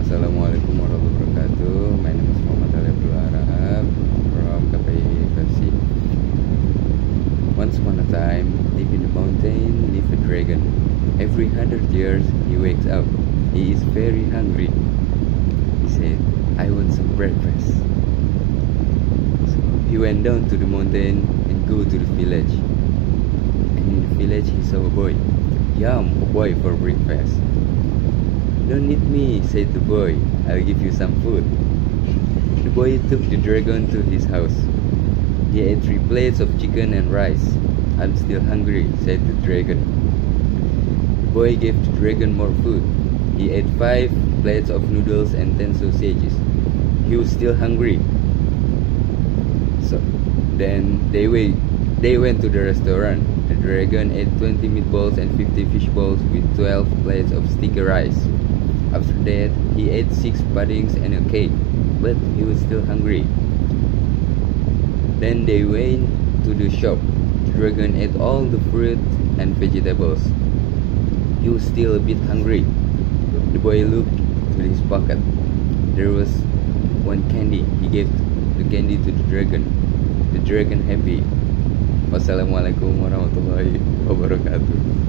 Assalamualaikum warahmatullahi wabarakatuh. My name is Muhammad Ali Abdul Arab from KPI Versi. Once upon a time, deep in the mountain, lived a dragon. Every 100 years, he wakes up. He is very hungry. He said, "I want some breakfast." So he went down to the mountain and go to the village. And in the village, he saw a boy. "Yum, a boy for breakfast." "Don't eat me," said the boy. "I'll give you some food." The boy took the dragon to his house. He ate 3 plates of chicken and rice. "I'm still hungry," said the dragon. The boy gave the dragon more food. He ate 5 plates of noodles and 10 sausages. He was still hungry. So then they went to the restaurant. The dragon ate 20 meatballs and 50 fish balls with 12 plates of sticky rice. After that, he ate 6 puddings and a cake, but he was still hungry. Then they went to the shop. The dragon ate all the fruit and vegetables. He was still a bit hungry. The boy looked to his pocket. There was 1 candy. He gave the candy to the dragon. The dragon happy. Wassalamualaikum warahmatullahi wabarakatuh.